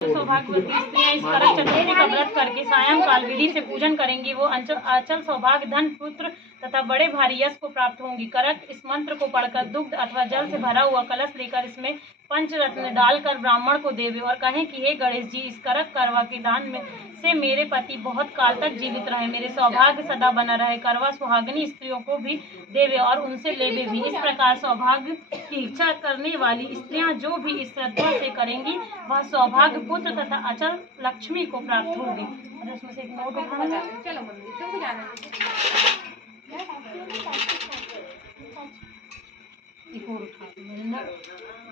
सौभाग्यवती स्त्रियां इस करक चतुर्थी का व्रत करके सायंकाल विधि से पूजन करेंगी। वो अचल सौभाग्य, धन, पुत्र तथा बड़े भारी यश को प्राप्त होंगी। करक इस मंत्र को पढ़कर दुग्ध अथवा जल से भरा हुआ कलश लेकर इसमें पंचरत्न डालकर ब्राह्मण को देवे और कहें कि हे गणेश जी, इस करक करवा के दान में से मेरे पति बहुत काल तक जीवित रहे, मेरे सौभाग्य सदा बना रहे। करवा सुहागिनी स्त्रियों को भी देवे और उनसे लेवे भी। इस प्रकार सौभाग्य की इच्छा करने वाली स्त्रियां जो भी इस श्रद्धा से करेंगी वह सौभाग्य, पुत्र तथा अचल लक्ष्मी को प्राप्त होगी। और उसमें से एक नोट उठाना। चलो तुमको जाना एक और उठा दो। मैंने ना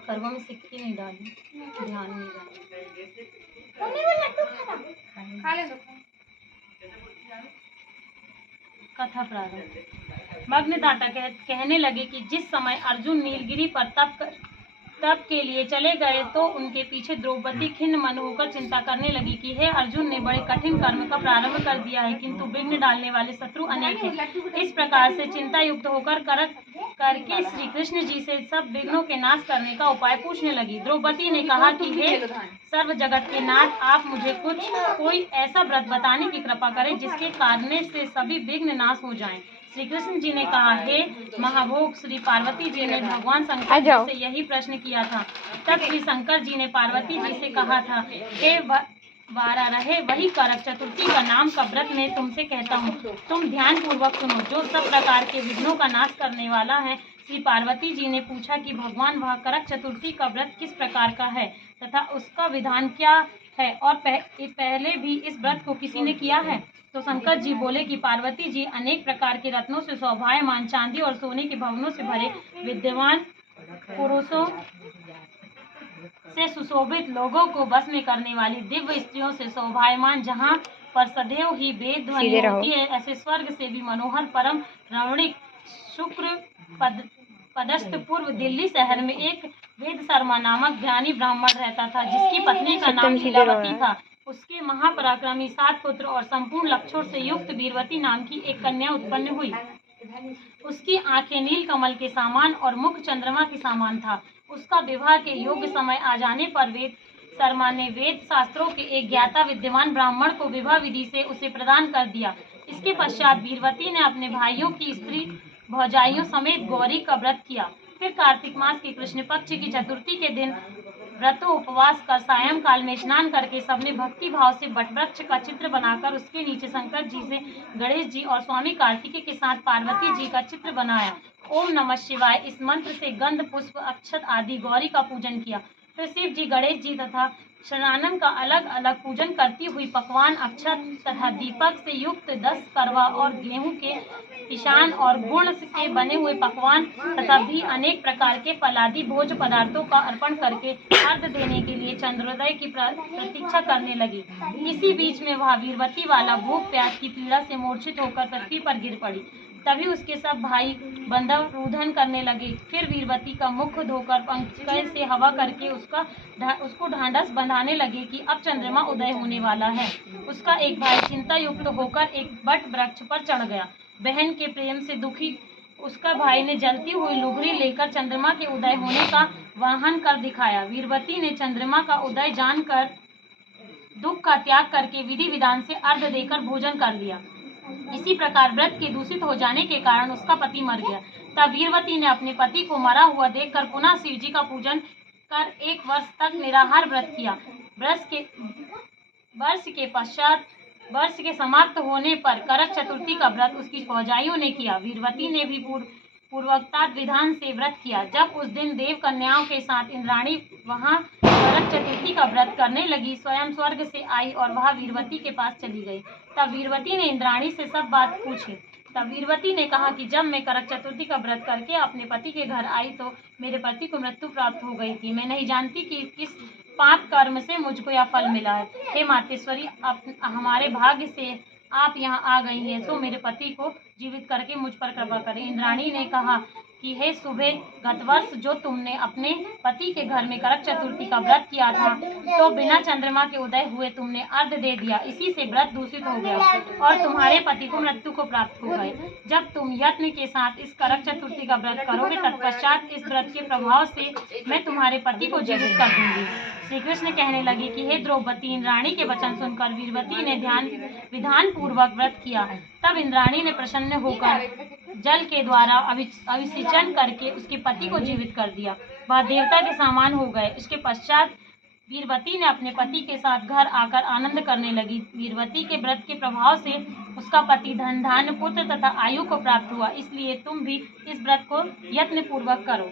करवा में सिक्की नहीं डाली, ध्यान नहीं डाली। खा ले कथा प्रारंभ। मग्नदाता कहने लगे कि जिस समय अर्जुन नीलगिरी पर तप के लिए चले गए तो उनके पीछे द्रौपदी खिन्न मन होकर चिंता करने लगी कि हे अर्जुन ने बड़े कठिन कर्म का प्रारंभ कर दिया है, किंतु विघ्न डालने वाले शत्रु अनेक हैं। इस प्रकार से चिंता युक्त होकर करके श्री कृष्ण जी से सब विघ्नों के नाश करने का उपाय पूछने लगी। द्रौपदी ने कहा कि हे सर्व जगत के नाथ, आप मुझे कोई ऐसा व्रत बताने की कृपा करें जिसके कारण से सभी विघ्न नाश हो जाएं। श्री कृष्ण जी ने कहा, हे महाभोग, श्री पार्वती जी ने भगवान शंकर जी से यही प्रश्न किया था। तब श्री शंकर जी ने पार्वती जी से कहा था, हे वारा रहे वही करक चतुर्थी का नाम का व्रत मैं तुमसे कहता हूँ, तुम ध्यान पूर्वक सुनो, जो सब प्रकार के विघ्नों का नाश करने वाला है। श्री पार्वती जी ने पूछा कि भगवान, वह करक चतुर्थी का व्रत किस प्रकार का है तथा उसका विधान क्या है और पहले भी इस व्रत को किसी ने किया है? तो शंकर जी बोले कि पार्वती जी, अनेक प्रकार के रत्नों से शोभायमान, चांदी और सोने के भवनों से भरे, विद्यमान पुरुषों से सुशोभित, लोगों को बस में करने वाली दिव्य स्त्रियों से शोभायमान, जहाँ पर सदैव ही वेद ध्वनि होती है, ऐसे स्वर्ग से भी मनोहर, परम रमणीक, शुक्र पदस्थ पूर्व दिल्ली शहर में एक वेद शर्मा नामक ज्ञानी ब्राह्मण रहता था, जिसकी पत्नी का नाम लीलावती था। उसके महापराक्रमी 7 पुत्र और संपूर्ण लक्षणों से युक्त वीरवती नाम की एक कन्या उत्पन्न हुई। उसकी आंखें नील कमल के समान और मुख चंद्रमा के समान था। उसका विवाह के योग्य समय आ जाने पर वेद शर्मा ने वेद शास्त्रों के एक ज्ञाता विद्यमान ब्राह्मण को विवाह विधि से उसे प्रदान कर दिया। इसके पश्चात वीरवती ने अपने भाइयों की स्त्री भौजाइयों समेत गौरी का व्रत किया। फिर कार्तिक मास की कृष्ण पक्ष की चतुर्थी के दिन व्रतों उपवास कर सायंकाल में स्नान करके सबने भक्ति भाव से वटवृक्ष का चित्र बनाकर उसके नीचे शंकर जी से गणेश जी और स्वामी कार्तिकेय के साथ पार्वती जी का चित्र बनाया। ओम नमः शिवाय इस मंत्र से गंध, पुष्प, अक्षत आदि गौरी का पूजन किया। फिर शिव जी, गणेश जी तथा शरणानन का अलग अलग पूजन करती हुई पकवान, अक्षत तथा दीपक से युक्त 10 करवा और गेहूं के किसान और गुण के बने हुए पकवान तथा भी अनेक प्रकार के फलादि भोज पदार्थों का अर्पण करके अर्घ देने के लिए चंद्रोदय की प्रतीक्षा करने लगी। इसी बीच में वह वीरवती वाला भूख प्यास की पीड़ा से मूर्छित होकर पृथ्वी पर गिर पड़ी। तभी उसके सब भाई बंधव रुदन करने लगे। फिर वीरवती का मुख धोकर पंख से हवा करके उसको ढांढस बंधाने लगे कि अब चंद्रमा उदय होने वाला है। उसका एक भाई चिंता युक्त होकर एक बट वृक्ष पर चढ़ गया। बहन के प्रेम से दुखी उसका भाई ने जलती हुई लुगरी लेकर चंद्रमा के उदय होने का वाहन कर दिखाया। वीरवती ने चंद्रमा का उदय जानकर दुख का त्याग करके विधि विधान से अर्घ देकर भोजन कर लिया। इसी प्रकार व्रत के दूषित हो जाने के कारण उसका पति मर गया। तब वीरवती ने अपने पति को मरा हुआ देखकर पुनः शिव जी का पूजन कर 1 वर्ष तक निराहार व्रत किया। वर्ष के समाप्त होने पर करक चतुर्थी का व्रत उसकी भौजाइयों ने किया। वीरवती ने भी पूर्वोक्त विधान से व्रत किया। जब उस दिन देव कन्याओं के साथ इंद्राणी वहां करक चतुर्थी का व्रत करने लगी, स्वयं स्वर्ग से आई और वह वीरवती के पास चली गई। तब वीरवती ने इंद्राणी से सब बात पूछी। तब वीरवती ने कहा कि जब मैं करक चतुर्थी का व्रत करके अपने पति के घर आई तो मेरे पति को मृत्यु प्राप्त हो गई थी। मैं नहीं जानती कि किस पाप कर्म से मुझको यह फल मिला है। हे मातेश्वरी, हमारे भाग्य से आप यहाँ आ गई हैं, तो मेरे पति को जीवित करके मुझ पर कृपा करें। इंद्राणी ने कहा कि हे सुबह गत वर्ष जो तुमने अपने पति के घर में करक चतुर्थी का व्रत किया था, तो बिना चंद्रमा के उदय हुए तुमने अर्घ दे दिया। इसी से व्रत दूषित हो गया और तुम्हारे पति को मृत्यु को प्राप्त हो गए। जब तुम यत्न के साथ इस करक चतुर्थी का व्रत करोगे, तत्पश्चात इस व्रत के प्रभाव से मैं तुम्हारे पति को जीवित कर दूंगी। श्री कृष्ण कहने लगे कि हे द्रौपदी, इंद्राणी के वचन सुनकर वीरवती ने विधान पूर्वक व्रत किया। तब इंद्राणी ने प्रसन्न होकर जल के द्वारा अभिषेचन करके उसके पति को जीवित कर दिया। वह देवता के समान हो गए। इसके पश्चात वीरवती ने अपने पति के साथ घर आकर आनंद करने लगी। वीरवती के व्रत के प्रभाव से उसका पति धन धान्य पुत्र तथा आयु को प्राप्त हुआ। इसलिए तुम भी इस व्रत को यत्न पूर्वक करो।